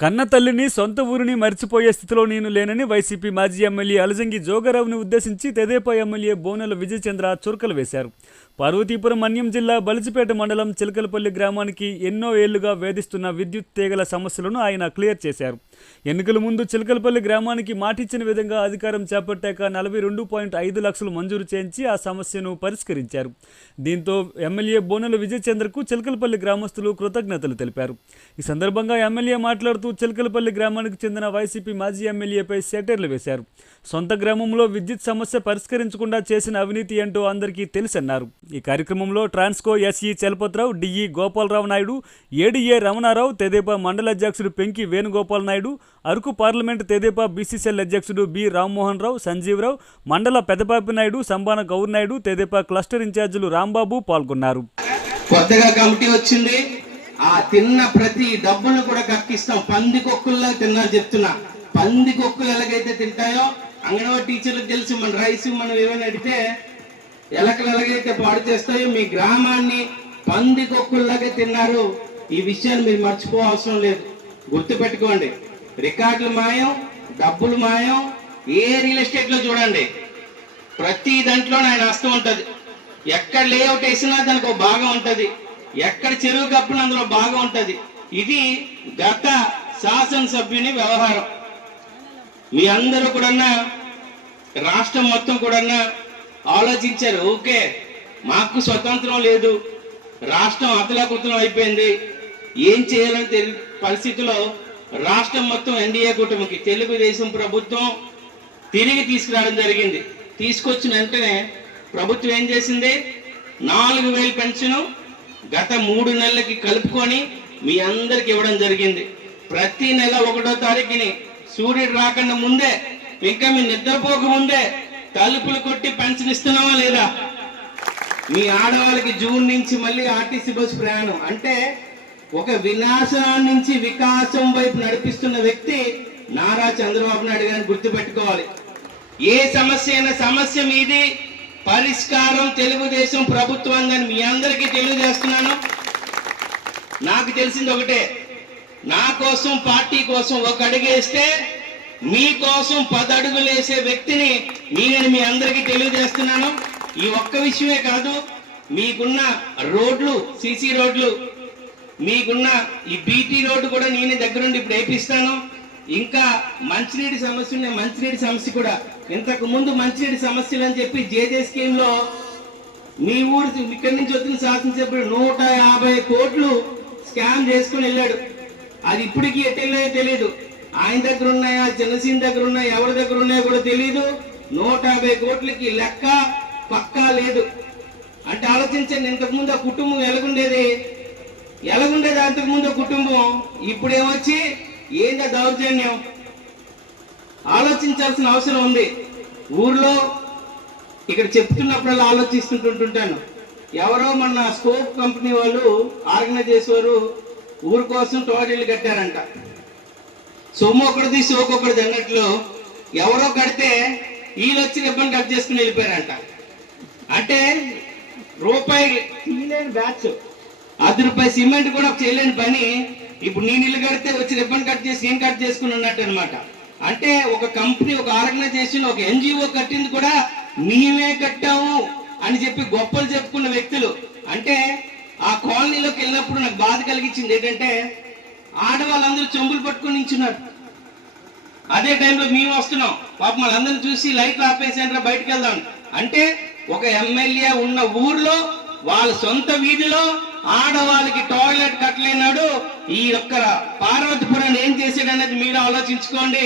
కన్న తల్లిని, సొంత ఊరిని మర్చిపోయే స్థితిలో నేను లేనని వైసీపీ మాజీ ఎమ్మెల్యే అలజంగి జోగారావుని ఉద్దేశించి తెదేపా ఎమ్మెల్యే బోనెల విజయచంద్ర చురకలు వేశారు. పార్వతీపురం మన్యం జిల్లా బలిజిపేట మండలం చిలకలపల్లి గ్రామానికి ఎన్నో ఏళ్లుగా వేధిస్తున్న విద్యుత్ తీగల సమస్యలను ఆయన క్లియర్ చేశారు. ఎన్నికల ముందు చిలకలపల్లి గ్రామానికి మాటిచ్చిన విధంగా అధికారం చేపట్టాక 42.5 లక్షలు మంజూరు చేయించి ఆ సమస్యను పరిష్కరించారు. దీంతో ఎమ్మెల్యే బోనెల విజయచంద్రకు చిలకలపల్లి గ్రామస్తులు కృతజ్ఞతలు తెలిపారు. ఈ సందర్భంగా ఎమ్మెల్యే మాట్లాడుతూ చిలకలపల్లి గ్రామానికి చెందిన వైసీపీ మాజీ ఎమ్మెల్యేపై సెటైర్లు వేశారు. సొంత గ్రామంలో విద్యుత్ సమస్య పరిష్కరించకుండా చేసిన అవినీతి ఏంటో అందరికీ తెలుసన్నారు. ఈ కార్యక్రమంలో Transco SE Chalapathirao, DE Gopalarao Naidu, ADA Ramanarao, Tedepa మండల అధ్యక్షుడు పెంకి వేణుగోపాల్ నాయుడు, అరకు పార్లమెంటు తెదేపా బీసీసీఎల్ అధ్యక్షుడు బి రామ్మోహన్ రావు, సంజీవరావు, మండల పెదపాపి నాయుడు, సంబాన గౌర్ నాయుడు, తెదేపా క్లస్టర్ ఇన్ఛార్జీలు రాంబాబు పాల్గొన్నారు. కొత్తగా కమిటీ వచ్చింది. ఆ తిన్న ప్రతి డబ్బులు కూడా కక్కిస్తాం. పందికొక్కుల్లో తిన్నారు చెప్తున్నా. పందికొక్కులు ఎలాగైతే తింటాయో అంగన్వాడీ టీచర్లకు తెలిసి మన రైస్ మనం ఏమైనా అడిగితే ఎలకలు ఎలాగైతే పాడు చేస్తాయో మీ గ్రామాన్ని పందికొక్కుల్లాగే తిన్నారు. ఈ విషయాన్ని మీరు మర్చిపోవసరం లేదు. గుర్తుపెట్టుకోండి. రికార్డులు మాయం, డబ్బులు మాయం. ఏ రియల్ ఎస్టేట్ లో చూడండి, ప్రతి దాంట్లో ఆయన హస్తం ఉంటది. ఎక్కడ లేఅవుట్ వేసినా దానికి ఒక భాగం ఉంటది. ఎక్కడ చెరువు కప్పున అందులో భాగం ఉంటది. ఇది గత శాసనసభ్యుని వ్యవహారం. మీ అందరూ కూడా రాష్ట్రం మొత్తం కూడా ఆలోచించారు. ఓకే, మాకు స్వతంత్రం లేదు, రాష్ట్రం అతలాకుతలం అయిపోయింది, ఏం చేయాలని పరిస్థితిలో రాష్ట్రం మొత్తం ఎన్డీఏ కూటమికి తెలుగుదేశం ప్రభుత్వం తిరిగి తీసుకురావడం జరిగింది. తీసుకొచ్చిన వెంటనే ప్రభుత్వం ఏం చేసింది, 4000 పెన్షన్ గత 3 నెలలకి కలుపుకొని మీ అందరికి ఇవ్వడం జరిగింది. ప్రతి నెల 1వ తారీఖుని సూర్యుడు రాకుండా ముందే, ఇంకా మీ నిద్రపోక ముందే తలుపులు కొట్టి పెన్షన్ ఇస్తున్నావా లేదా? మీ ఆడవాళ్ళకి జూన్ నుంచి మళ్ళీ ఆర్టీసీ బస్సు ప్రయాణం. అంటే ఒక వినాశనం నుంచి వికాసం వైపు నడిపిస్తున్న వ్యక్తి నారా చంద్రబాబు నాయుడు గారిని గుర్తుపెట్టుకోవాలి. ఏ సమస్య అయినా సమస్య మీది, పరిష్కారం తెలుగుదేశం ప్రభుత్వం అని మీ అందరికీ తెలియజేస్తున్నాను. నాకు తెలిసింది ఒకటే, నా కోసం పార్టీ కోసం ఒక అడుగేస్తే మీకోసం 10 అడుగులు వేసే వ్యక్తిని నేను మీ అందరికీ తెలియజేస్తున్నాను. ఈ ఒక్క విషయమే కాదు, మీకున్న రోడ్లు, సీసీ రోడ్లు, మీకున్న ఈ బీటీ రోడ్డు కూడా నేను దగ్గరుండి ఇప్పుడు వేపిస్తాను. ఇంకా మంచినీటి సమస్య ఉన్నాయి. మంచినీటి సమస్య కూడా ఇంతకు ముందు మంచినీటి సమస్యలు అని చెప్పి జేజే స్కీమ్ లో మీ ఊరు ఇక్కడి నుంచి వచ్చిన శాసనసభ్యుడు 150 కోట్లు స్కామ్ చేసుకుని వెళ్ళాడు. అది ఇప్పటికీ ఎట్టెళ్ళాయో తెలియదు. ఆయన దగ్గర ఉన్నాయా, జనసేన దగ్గర ఉన్నాయా, ఎవరి దగ్గర ఉన్నాయో కూడా తెలియదు. 150 కోట్లకి లెక్క పక్కా లేదు. అంటే ఆలోచించండి, ఇంతకుముందు ఆ కుటుంబం ఎలాగుండేది అంతకుముందు కుటుంబం, ఇప్పుడేమొచ్చి ఏందా దౌర్జన్యం? ఆలోచించాల్సిన అవసరం ఉంది. ఊర్లో ఇక్కడ చెప్తున్నప్పుడల్లా ఆలోచిస్తుంటుంటాను. ఎవరో మన స్కోప్ కంపెనీ వాళ్ళు ఆర్గనైజ్ చేసేవారు ఊరు కోసం టోయిలెట్లు కట్టారంట. సొమ్ము ఒకటిది సోకొకటిది అన్నట్లు ఎవరో కడితే వీళ్ళు వచ్చి రిబ్బన్ కట్ చేసుకుని వెళ్ళిపోయారంట. అంటే రూపాయి తీయలేని బ్యాచ్, ₹10 సిమెంట్ కూడా చేయలేని పని ఇప్పుడు నేను ఇల్లు కడితే వచ్చి రిబ్బన్ కట్ చేసి ఏం కట్ చేసుకుని ఉన్నట్టు అనమాట. అంటే ఒక కంపెనీ, ఒక ఆర్గనైజేషన్, ఒక ఎన్జిఓ కట్టింది కూడా మేమే కట్టాము అని చెప్పి గొప్పలు చెప్పుకున్న వ్యక్తులు. అంటే ఆ కాలనీలోకి వెళ్ళినప్పుడు నాకు బాధ కలిగించింది ఏంటంటే, ఆడవాళ్ళందరూ చెంబులు పట్టుకుని నించున్నారు. అదే టైంలో మేము వస్తున్నాం, పాపం వాళ్ళందరినీ చూసి లైట్లు ఆపేసేంట్రా బయటకు వెళ్దాం. అంటే ఒక ఎమ్మెల్యే ఉన్న ఊర్లో వాళ్ళ సొంత వీధిలో ఆడవాళ్ళకి టాయిలెట్ కట్టలేనాడు. ఈ యొక్క పార్వతీపురాన్ని ఏం చేశాడనేది మీరు ఆలోచించుకోండి.